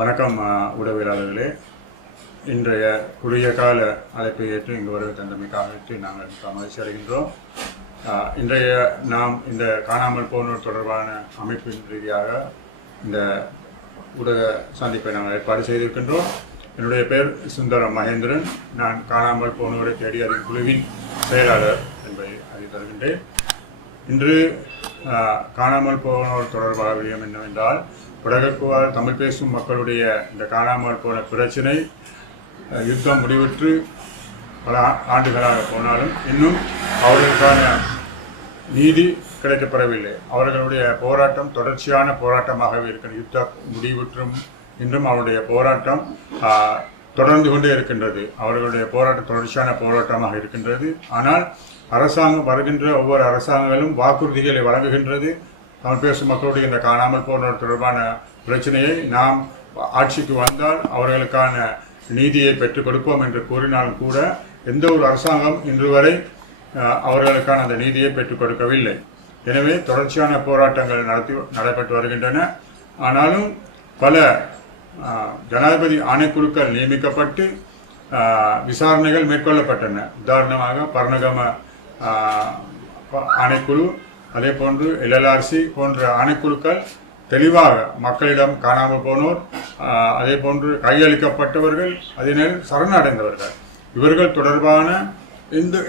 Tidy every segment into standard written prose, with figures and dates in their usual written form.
வணக்கம் உடவியலாளர்களே. இன்றைய குறுகிய கால அழைப்பை ஏற்று இங்கு வருகை தந்தமைக்காக நாங்கள் மகிழ்ச்சி அடைகின்றோம். இன்றைய நாம் இந்த காணாமல் போனோர் தொடர்பான அமைப்பின் ரீதியாக இந்த ஊடக சந்திப்பை நாங்கள் ஏற்பாடு செய்திருக்கின்றோம். என்னுடைய பெயர் சுந்தரம் மகேந்திரன். நான் காணாமல் போனோரை தேடி அறியும் குழுவின் செயலாளர் என்பதை அறிவித்தருகின்றேன். இன்று காணாமல் போனோர் தொடர்பாக விடயம் என்னவென்றால், வடகிழக்குவாழ் தமிழ் பேசும் மக்களுடைய இந்த காணாமல் போன பிரச்சினை யுத்தம் முடிவுற்று பல ஆண்டுகளாக போனாலும் இன்னும் அவர்களுக்கான நீதி கிடைக்கப்பெறவில்லை. அவர்களுடைய போராட்டம் தொடர்ச்சியான போராட்டமாகவே இருக்கிறது. யுத்தம் முடிவுற்றும் இன்றும் அவருடைய போராட்டம் தொடர்ந்து கொண்டே இருக்கின்றது. அவர்களுடைய போராட்டம் தொடர்ச்சியான போராட்டமாக இருக்கின்றது. ஆனால் அரசாங்கம் வருகின்ற ஒவ்வொரு அரசாங்கங்களும் வாக்குறுதிகளை வழங்குகின்றது. தமிழ் பேசும் மக்களுடைய இந்த காணாமல் போனோர் தொடர்பான பிரச்சனையை நாம் ஆட்சிக்கு வந்தால் அவர்களுக்கான நீதியை பெற்றுக் கொடுப்போம் என்று கூறினாலும் கூட எந்த ஒரு அரசாங்கம் இன்று வரை அவர்களுக்கான அந்த நீதியை பெற்றுக் கொடுக்கவில்லை. எனவே தொடர்ச்சியான போராட்டங்கள் நடைபெற்று வருகின்றன. ஆனாலும் பல ஜனாதிபதி ஆணைக்குழுக்கள் நியமிக்கப்பட்டு விசாரணைகள் மேற்கொள்ளப்பட்டன. உதாரணமாக பர்ணகம ஆணைக்குழு, அதே போன்று எல்எல்ஆர்சி போன்ற ஆணைக்குழுக்கள் தெளிவாக மக்களிடம் காணாமல் போனோர், அதே போன்று கையளிக்கப்பட்டவர்கள், அதனால் சரணடைந்தவர்கள், இவர்கள் தொடர்பான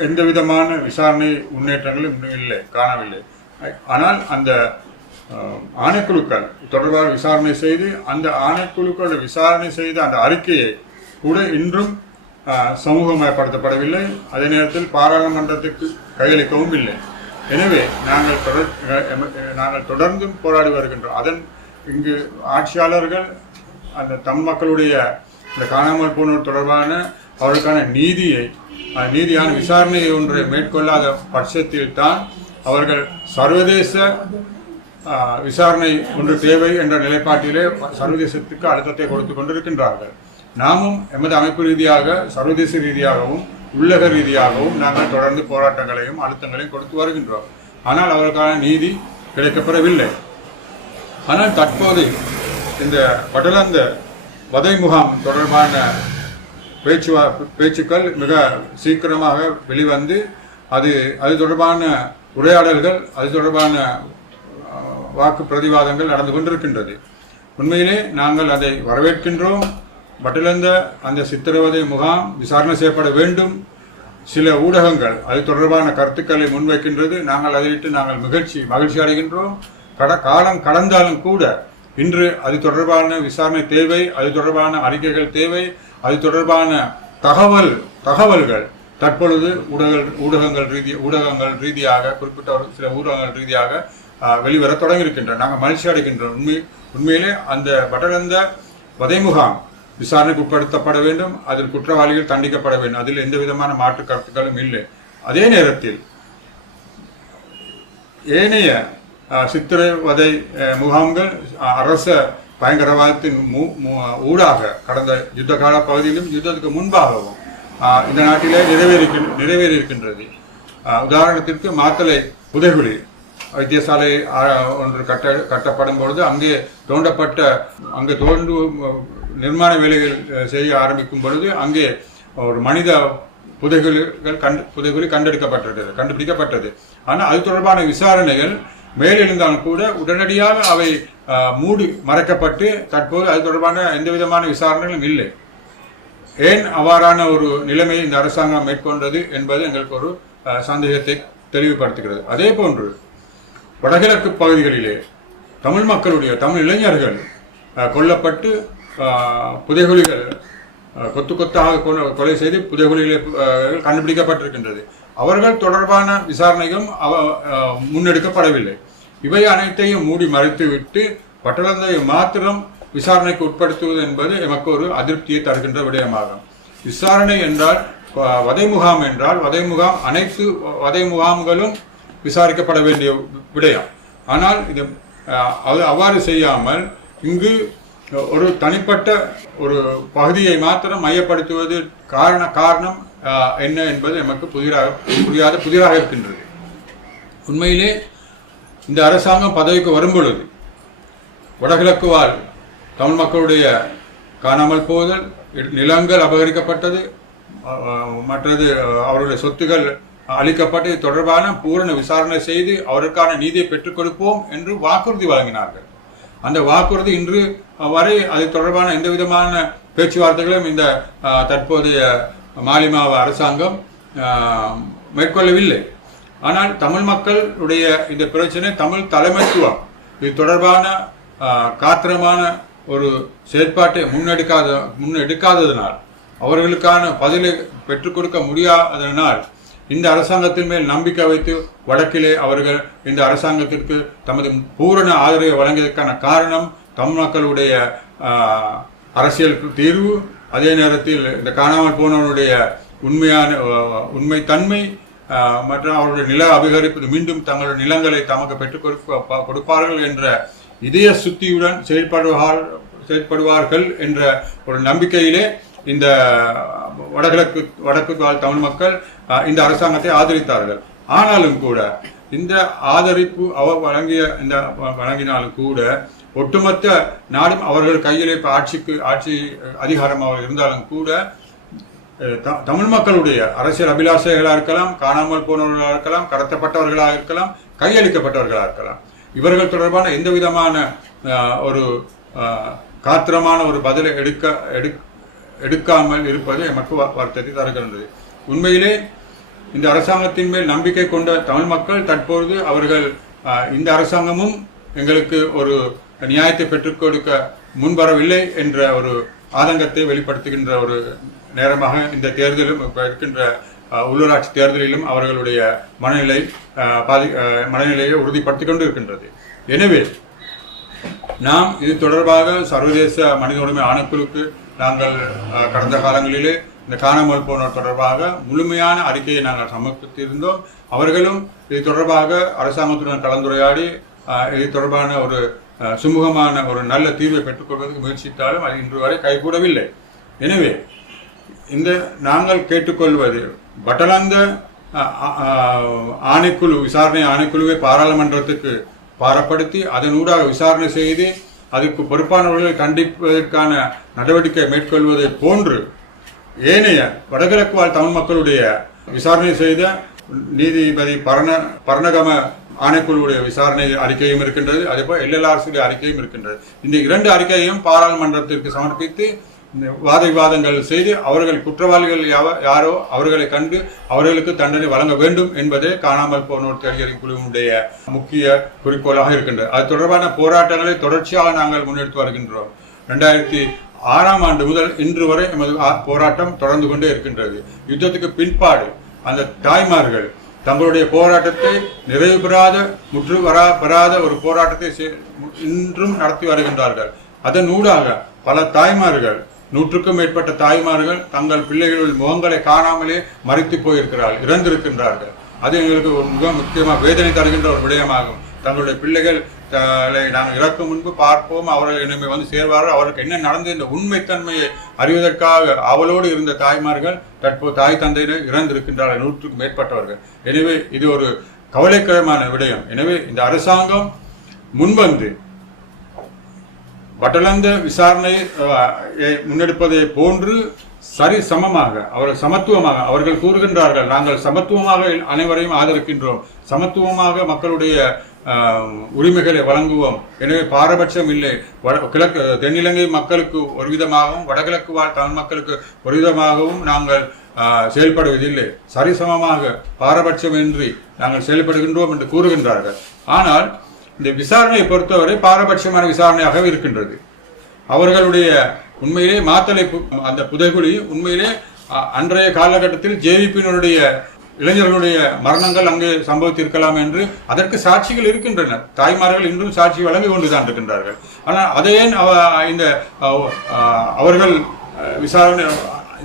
எந்த விதமான விசாரணை முன்னேற்றங்களும் காணவில்லை. ஆனால் அந்த ஆணைக்குழுக்கள் தொடர்பாக விசாரணை செய்து அந்த ஆணைக்குழுக்கள் விசாரணை செய்த அந்த அறிக்கையை கூட இன்றும் சமூகமயப்படுத்தப்படவில்லை. அதே நேரத்தில் பாராளுமன்றத்துக்கு கையளிக்கவும் இல்லை. எனவே நாங்கள் தொடர்ந்தும் போராடி வருகின்றோம். இங்கு ஆட்சியாளர்கள் அந்த தமிழ் மக்களுடைய இந்த காணாமல் போனோர் தொடர்பான அவர்களுக்கான நீதியான விசாரணையை ஒன்றை மேற்கொள்ளாத பட்சத்தில் தான் அவர்கள் சர்வதேச விசாரணை ஒன்று தேவை என்ற நிலைப்பாட்டிலே சர்வதேசத்துக்கு அழுத்தத்தை கொடுத்து கொண்டிருக்கின்றார்கள். நாமும் எமது அமைப்பு ரீதியாக, சர்வதேச ரீதியாகவும் உள்ளக ரீதியாகவும் நாங்கள் தொடர்ந்து போராட்டங்களையும் அழுத்தங்களையும் கொடுத்து வருகின்றோம். ஆனால் அவர்களுக்கான நீதி கிடைக்கப்பெறவில்லை. ஆனால் தற்போது இந்த வடலந்த வதை முகாம் தொடர்பான பேச்சுக்கள் மிக சீக்கிரமாக வெளிவந்து அது தொடர்பான உரையாடல்கள், அது தொடர்பான வாக்கு பிரதிவாதங்கள் நடந்து கொண்டிருக்கின்றது. உண்மையிலே நாங்கள் அதை வரவேற்கின்றோம். வடலந்த அந்த சித்திரவதை முகாம் விசாரணை செய்யப்பட வேண்டும். சில ஊடகங்கள் அது தொடர்பான கருத்துக்களை முன்வைக்கின்றது. நாங்கள் அதையிட்டு மகிழ்ச்சி அடைகின்றோம். காலம் கடந்தாலும் கூட இன்று அது தொடர்பான விசாரணை தேவை, அது தொடர்பான அறிக்கைகள் தேவை, அது தொடர்பான தகவல்கள் தற்பொழுது ஊடகங்கள் ரீதியாக குறிப்பிட்ட சில ஊடகங்கள் ரீதியாக வெளிவர தொடங்கியிருக்கின்றன. நாங்கள் மகிழ்ச்சி அடைகின்றோம். உண்மையிலே அந்த வடலந்த வதை முகாம் விசாரணைக்கு உட்படுத்தப்பட வேண்டும். அதில் குற்றவாளிகள் தண்டிக்கப்பட வேண்டும். அதில் எந்த விதமான மாற்று கருத்துக்களும் இல்லை. அதே நேரத்தில் ஏனைய சித்திரவதை முகாம்கள் அரச பயங்கரவாதத்தின் ஊடாக கடந்த யுத்த கால பகுதியிலும் யுத்தத்துக்கு முன்பாகவும் இந்த நாட்டிலே நிறைவேறி இருக்கின்றது. உதாரணத்திற்கு மாத்தளை புதைகுழி வைத்தியசாலை ஒன்று கட்டப்படும் பொழுது அங்கே தோண்டு நிர்மாண வேலைகள் செய்ய ஆரம்பிக்கும் பொழுது அங்கே ஒரு மனித புதைகுழி கண்டுபிடிக்கப்பட்டது. ஆனால் அது தொடர்பான விசாரணைகள் மேலெழுந்தாலும் கூட உடனடியாக அவை மூடி மறைக்கப்பட்டு தற்போது அது தொடர்பான எந்த விதமான விசாரணைகளும் இல்லை. ஏன் அவ்வாறான ஒரு நிலைமையை இந்த அரசாங்கம் மேற்கொண்டது என்பது எங்களுக்கு ஒரு சந்தேகத்தை தெளிவுபடுத்துகிறது. அதே போன்று வடகிழக்கு பகுதிகளிலே தமிழ் இளைஞர்கள் கொல்லப்பட்டு புதைகுழிகள் கொத்தாக கொலை செய்து புதைகுழிகள் கண்டுபிடிக்கப்பட்டிருக்கின்றது. அவர்கள் தொடர்பான விசாரணையும் முன்னெடுக்கப்படவில்லை. இவை அனைத்தையும் மூடி மறைத்துவிட்டு வட்டலந்தையை மாத்திரம் விசாரணைக்கு உட்படுத்துவது என்பது எமக்கு ஒரு அதிருப்தியை தருகின்ற விடயமாகும். விசாரணை என்றால் வதை முகாம் அனைத்து வதை முகாம்களும் விசாரிக்கப்பட வேண்டிய விடயம். ஆனால் இது அவ்வாறு செய்யாமல் இங்கு ஒரு தனிப்பட்ட ஒரு பகுதியை மாத்திரம் மையப்படுத்துவது காரணம் என்ன என்பது நமக்கு புதிராக இருக்கின்றது. உண்மையிலே இந்த அரசாங்கம் பதவிக்கு வரும்பொழுது வடகிழக்கு வாழ் தமிழ் மக்களுடைய காணாமல் போதல், நிலங்கள் அபகரிக்கப்பட்டது, மற்றது அவருடைய சொத்துகள் அளிக்கப்பட்டு தொடர்பான பூரண விசாரணை செய்து அவருக்கான நீதியை பெற்றுக் கொடுப்போம் என்று வாக்குறுதி வழங்கினார்கள். அந்த வாக்குறுதி இன்று வரை அது தொடர்பான எந்த விதமான பேச்சுவார்த்தைகளும் இந்த தற்போதைய மாலிமாவ அரசாங்கம் மேற்கொள்ளவில்லை. ஆனால் தமிழ் மக்களுடைய இந்த பிரச்சனை தமிழ் தலைமைத்துவம் இது தொடர்பான காத்திரமான ஒரு செயற்பாட்டை முன்னெடுக்காததனால், அவர்களுக்கான பதிலை பெற்றுக் கொடுக்க முடியாததனால் இந்த அரசாங்கத்தின் மேல் நம்பிக்கை வைத்து வடக்கிலே அவர்கள் இந்த அரசாங்கத்திற்கு தமது பூரண ஆதரவை வழங்கியதற்கான காரணம் தமிழ் மக்களுடைய அரசியல் தீர்வு, அதே நேரத்தில் இந்த காணாமல் போனவருடைய உண்மைத்தன்மை மற்றும் அவருடைய நில அபகரிப்பு, மீண்டும் தங்களுடைய நிலங்களை தமக்கு பெற்றுக் கொடுப்பார்கள் என்ற இதய சுத்தியுடன் செயல்படுவார்கள் என்ற ஒரு நம்பிக்கையிலே இந்த வடக்கு வாழ் தமிழ் மக்கள் இந்த அரசாங்கத்தை ஆதரித்தார்கள். ஆனாலும் கூட இந்த ஆதரிப்பு வழங்கினாலும் கூட ஒட்டுமொத்த நாடும் அவர்கள் கையிலே ஆட்சி அதிகாரமாக இருந்தாலும் கூட தமிழ் மக்களுடைய அரசியல் அபிலாஷைகளாக இருக்கலாம், காணாமல் போனவர்களாக இருக்கலாம், கடத்தப்பட்டவர்களாக இருக்கலாம், கையளிக்கப்பட்டவர்களாக இருக்கலாம், இவர்கள் தொடர்பான எந்த விதமான ஒரு காத்திரமான ஒரு பதிலை எடுக்காமல் இருப்பது எமக்கு வருத்தத்தை தருகின்றது. உண்மையிலே இந்த அரசாங்கத்தின் மேல் நம்பிக்கை கொண்ட தமிழ் மக்கள் தற்போது அவர்கள் இந்த அரசாங்கமும் எங்களுக்கு ஒரு நியாயத்தை பெற்றுக் கொடுக்க முன்வரவில்லை என்ற ஒரு ஆதங்கத்தை வெளிப்படுத்துகின்ற ஒரு நேரமாக இந்த தேர்தலும் இருக்கின்ற உள்ளூராட்சி தேர்தலிலும் அவர்களுடைய மனநிலையை உறுதிப்படுத்திக் கொண்டு இருக்கின்றது. எனவே நாம் இது தொடர்பாக சர்வதேச மனித உரிமை ஆணைக்குழுக்கு நாங்கள் கடந்த காலங்களிலே இந்த காணாமல் போனோர் தொடர்பாக முழுமையான அறிக்கையை நாங்கள் சமர்ப்பித்திருந்தோம். அவர்களும் இது தொடர்பாக அரசாங்கத்துடன் கலந்துரையாடி இது தொடர்பான ஒரு சுமூகமான ஒரு நல்ல தீர்வை பெற்றுக்கொள்வதற்கு முயற்சித்தாலும் அது இன்று வரை கைகூடவில்லை. எனவே இந்த நாங்கள் கேட்டுக்கொள்வது பட்டலந்த ஆணைக்குழு விசாரணை ஆணைக்குழுவை பாராளுமன்றத்துக்கு பாரப்படுத்தி அதனூடாக விசாரணை செய்து அதுக்கு பொறுப்பானவர்களை கண்டிப்பதற்கான நடவடிக்கை மேற்கொள்வதை போன்று ஏனைய வடகிழக்கு வாழ் தமிழ் மக்களுடைய விசாரணை செய்த நீதிபதி பரணகம ஆணைக்குழுவுடைய விசாரணை அறிக்கையும் இருக்கின்றது, அதேபோல் LLRC அறிக்கையும் இருக்கின்றது. இந்த 2 அறிக்கையையும் பாராளுமன்றத்திற்கு சமர்ப்பித்து வாத விவாதங்கள் செய்து அவர்கள் குற்றவாளிகள் யாரோ அவர்களை கண்டு அவர்களுக்கு தண்டனை வழங்க வேண்டும் என்பதே காணாமல் போனோர் தேடியறியும் குழுவினுடைய முக்கிய குறிக்கோளாக இருக்கின்றது. அது தொடர்பான போராட்டங்களை தொடர்ச்சியாக நாங்கள் முன்னெடுத்து வருகின்றோம். 2006ஆம் ஆண்டு முதல் இன்று வரை எமது போராட்டம் தொடர்ந்து கொண்டே இருக்கின்றது. யுத்தத்துக்கு பின்பாடு அந்த தாய்மார்கள் தங்களுடைய போராட்டத்தை நிறைவு பெறாத ஒரு போராட்டத்தை இன்றும் நடத்தி வருகின்றார்கள். அதனூடாக பல தாய்மார்கள் 100க்கும் மேற்பட்ட தாய்மார்கள் தங்கள் பிள்ளைகளின் முகங்களை காணாமலே மறைத்து போயிருக்கிறார்கள், இறந்திருக்கின்றார்கள். அது எங்களுக்கு மிக முக்கியமாக வேதனை தருகின்ற ஒரு விடயமாகும். தங்களுடைய பிள்ளைகள் நாங்கள் இறக்கும் முன்பு பார்ப்போம், அவர்கள் இனிமே வந்து சேர்வார்கள், அவருக்கு என்ன நடந்த இந்த உண்மைத்தன்மையை அறிவதற்காக அவளோடு இருந்த தாய்மார்கள் தற்போது தாய் தந்தையினர் இறந்திருக்கின்றார்கள், 100க்கும் மேற்பட்டவர்கள். எனவே இது ஒரு கவலைக்கிடமான விடயம். எனவே இந்த அரசாங்கம் முன்வந்து பட்டலந்த விசாரணையை முன்னெடுப்பதை போன்று சரி சமமாக அவர்கள் சமத்துவமாக அவர்கள் கூறுகின்றார்கள், நாங்கள் சமத்துவமாக அனைவரையும் ஆதரிக்கின்றோம், சமத்துவமாக மக்களுடைய உரிமைகளை வழங்குவோம், எனவே பாரபட்சம் இல்லை, தென்னிலங்கை மக்களுக்கு ஒரு விதமாகவும் வடகிழக்கு வாழ் தமிழ் மக்களுக்கு ஒரு விதமாகவும் நாங்கள் செயல்படுவதில்லை, சரிசமமாக பாரபட்சமின்றி நாங்கள் செயல்படுகின்றோம் என்று கூறுகின்றார்கள். ஆனால் இந்த விசாரணையை பொறுத்தவரை பாரபட்சமான விசாரணையாக இருக்கின்றது. அவர்களுடைய உண்மையிலே மாத்தளை அந்த புதைகுழி உண்மையிலே அன்றைய காலகட்டத்தில் JVP-யினுடைய இளைஞர்களுடைய மரணங்கள் அங்கே சம்பவித்திருக்கலாம் என்று அதற்கு சாட்சிகள் இருக்கின்றன. தாய்மார்கள் இன்றும் சாட்சி வழங்கி கொண்டுதான் இருக்கின்றார்கள். ஆனால் அதையே இந்த அவர்கள் விசாரணை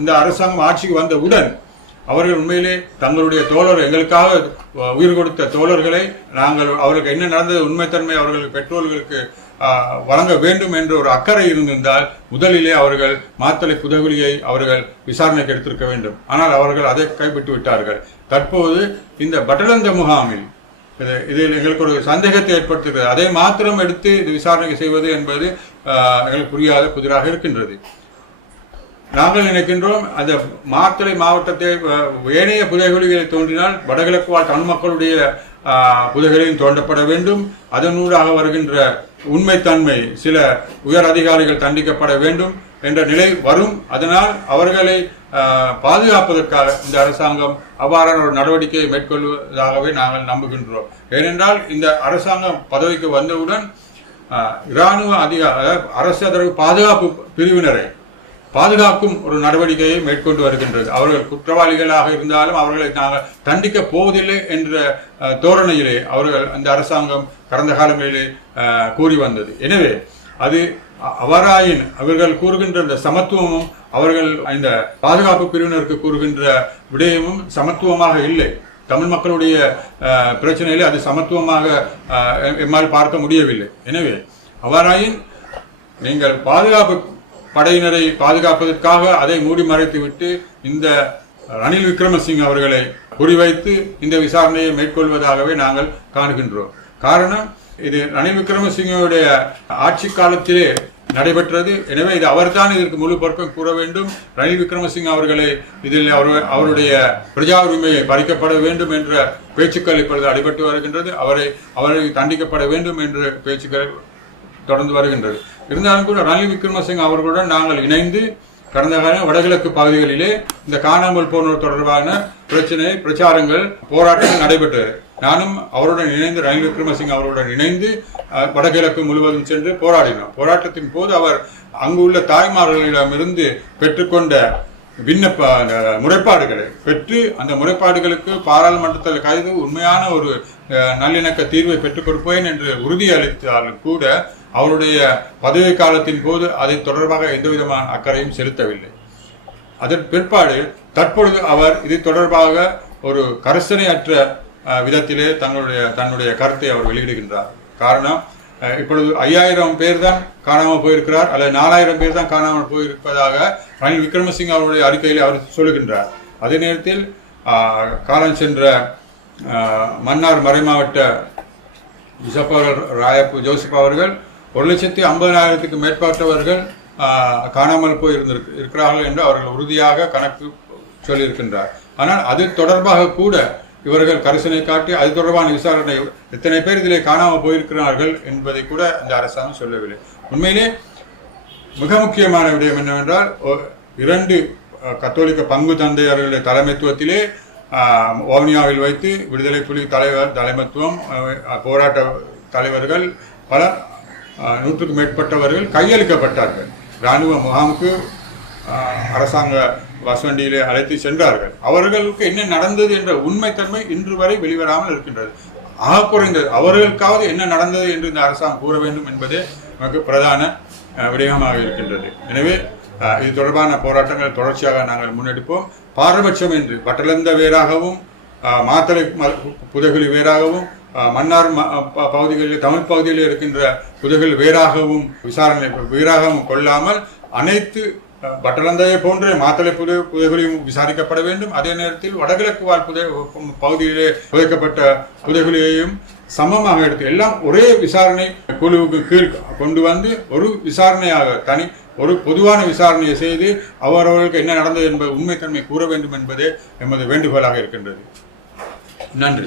இந்த அரசாங்கம் ஆட்சிக்கு வந்தவுடன் அவர்கள் உண்மையிலே தங்களுடைய எங்களுக்காக உயிர் கொடுத்த தோழர்களை நாங்கள் அவர்களுக்கு என்ன நடந்தது உண்மைத்தன்மை அவர்களுக்கு பெற்றோர்களுக்கு வழங்க வேண்டும் என்ற ஒரு அக்கறை இருந்திருந்தால் முதலிலே அவர்கள் மாத்தளை புதைகுழியை அவர்கள் விசாரணைக்கு எடுத்திருக்க வேண்டும். ஆனால் அவர்கள் அதை கைவிட்டு விட்டார்கள். தற்போது இந்த பட்டலந்த முகாமில் இதில் எங்களுக்கு ஒரு சந்தேகத்தை ஏற்படுத்துகிறது. அதை மாத்திரம் எடுத்து இது விசாரணை செய்வது என்பது எங்களுக்கு புரியாத புதிராக இருக்கின்றது. நாங்கள் நினைக்கின்றோம் அந்த மாத்தளை மாவட்டத்தை ஏனைய புதைகுழிகளை தோன்றினால் வடகிழக்கு வாழ் தமிழ் மக்களுடைய புதைகளையும் தோண்டப்பட வேண்டும். அதனூடாக வருகின்ற உண்மைத்தன்மை சில உயர் அதிகாரிகள் தண்டிக்கப்பட வேண்டும் என்ற நிலை வரும். அதனால் அவர்களை பாதுகாப்பதற்காக இந்த அரசாங்கம் அவ்வாறான ஒரு நடவடிக்கையை மேற்கொள்வதாகவே நாங்கள் நம்புகின்றோம். ஏனென்றால் இந்த அரசாங்கம் பதவிக்கு வந்தவுடன் இராணுவ அரசு அதற்கு பாதுகாப்பு பிரிவினரை பாதுகாக்கும் ஒரு நடவடிக்கையை மேற்கொண்டு வருகின்றது. அவர்கள் குற்றவாளிகளாக இருந்தாலும் அவர்களை நாங்கள் தண்டிக்கப் போவதில்லை என்ற தோரணையிலே அவர்கள் அந்த அரசாங்கம் கடந்த காலங்களிலே கூறி வந்தது. எனவே அது அவராயின் அவர்கள் கூறுகின்ற இந்த சமத்துவமும் அவர்கள் இந்த பாதுகாப்பு பிரிவினருக்கு கூறுகின்ற விடயமும் சமத்துவமாக இல்லை. தமிழ் மக்களுடைய பிரச்சனையிலே அது சமத்துவமாக எம்மால் பார்க்க முடியவில்லை. எனவே அவராயின் நீங்கள் பாதுகாப்பு படையினரை பாதுகாப்பதற்காக அதை மூடி மறைத்து விட்டு இந்த ரணில் விக்ரமசிங்க அவர்களை குறிவைத்து இந்த விசாரணையை மேற்கொள்வதாகவே நாங்கள் காணுகின்றோம். காரணம், இது ரணில் விக்ரமசிங்கவுடைய ஆட்சி காலத்திலே நடைபெற்றது. எனவே இது அவர்தான் இதற்கு முழு பொறுப்பை கூற வேண்டும். ரணில் விக்ரமசிங்க அவர்களை இதில் அவருடைய பிரஜா உரிமையை பறிக்கப்பட வேண்டும் என்ற பேச்சுக்கள் இப்பொழுது அடிபட்டு வருகின்றது. அவரை தண்டிக்கப்பட வேண்டும் என்ற பேச்சுக்கள் தொடர்ந்து வருகின்றது. இருந்தாலும் கூட ரணில் விக்ரமசிங்க அவர்களுடன் நாங்கள் இணைந்து கடந்த காலம் வடகிழக்கு பகுதிகளிலே இந்த காணாமல் போனோர் தொடர்பான பிரச்சாரங்கள் போராட்டங்கள் நடைபெற்றது. நானும் அவருடன் இணைந்து ரணில் விக்ரமசிங்க அவருடன் இணைந்து வடகிழக்கு முழுவதும் சென்று போராடினோம். போராட்டத்தின் போது அவர் அங்குள்ள தாய்மார்களிடமிருந்து பெற்றுக்கொண்ட முறைப்பாடுகளை பெற்று அந்த முறைப்பாடுகளுக்கு பாராளுமன்றத்தில் கைது உண்மையான ஒரு நல்லிணக்க தீர்வை பெற்றுக் கொடுப்பேன் என்று உறுதியளித்தாலும் கூட அவருடைய பதவி காலத்தின் போது அதை தொடர்பாக எந்தவிதமான அக்கறையும் செலுத்தவில்லை. அதன் பிற்பாடு தற்பொழுது அவர் இது தொடர்பாக ஒரு கரிசனையற்ற விதத்திலே தன்னுடைய கருத்தை அவர் வெளியிடுகின்றார். காரணம், இப்பொழுது 5000 பேர் தான் காணாமல் போயிருக்கிறார் அல்லது 4000 பேர் தான் காணாமல் போயிருப்பதாக ரணில் விக்ரமசிங்க அவருடைய அறிக்கையில் அவர் சொல்லுகின்றார். அதே நேரத்தில் காலம் சென்ற மன்னார் மறைமாவட்ட ஜோசப் அவர்கள் 1,50,000க்கு மேற்பட்டவர்கள் காணாமல் போய் இருக்கிறார்கள் என்று அவர்கள் உறுதியாக கணக்கு சொல்லியிருக்கின்றார். ஆனால் அது தொடர்பாக கூட இவர்கள் கரிசனை காட்டி அது தொடர்பான விசாரணை எத்தனை பேர் இதிலே காணாமல் போயிருக்கிறார்கள் என்பதை கூட இந்த அரசாங்கம் சொல்லவில்லை. உண்மையிலே மிக முக்கியமான விடயம் என்னவென்றால் 2 கத்தோலிக்க பங்கு தந்தையர்களுடைய தலைமைத்துவத்திலே வவுனியாவில் வைத்து விடுதலை புலி தலைமைத்துவம் போராட்ட தலைவர்கள் பலர் 100க்கு மேற்பட்டவர்கள் கையளிக்கப்பட்டார்கள். இராணுவ முகாமுக்கு அரசாங்க வசண்டியிலே அழைத்து சென்றார்கள். அவர்களுக்கு என்ன நடந்தது என்ற உண்மைத்தன்மை இன்று வரை வெளிவராமல் இருக்கின்றது. ஆக குறைந்தது அவர்களுக்காவது என்ன நடந்தது என்று இந்த அரசாங்கம் கூற வேண்டும் என்பதே நமக்கு பிரதான விடயமாக இருக்கின்றது. எனவே இது தொடர்பான போராட்டங்கள் தொடர்ச்சியாக நாங்கள் முன்னெடுப்போம். பாரபட்சம் என்று பட்டலந்த வேறாகவும் மாத்தளை புதைகுழி வேறாகவும் மன்னார் பகுதிகளில் தமிழ் பகுதியில் இருக்கின்ற புதைகள் வேறாகவும் வேறாகவும் கொள்ளாமல் அனைத்து பட்டலந்தையை போன்ற மாத்தளை புதைகுழியும் விசாரிக்கப்பட வேண்டும். அதே நேரத்தில் வடகிழக்கு வாழ் பகுதியிலே புதைக்கப்பட்ட புதைகுழியையும் சமமாக எடுத்து எல்லாம் ஒரே விசாரணை குழுவுக்கு கீழ் கொண்டு வந்து ஒரு விசாரணையாக ஒரு பொதுவான விசாரணையை செய்து அவரவர்களுக்கு என்ன நடந்தது என்பது உண்மைத்தன்மை கூற வேண்டும் என்பதே எமது வேண்டுகோளாக இருக்கின்றது. நன்றி.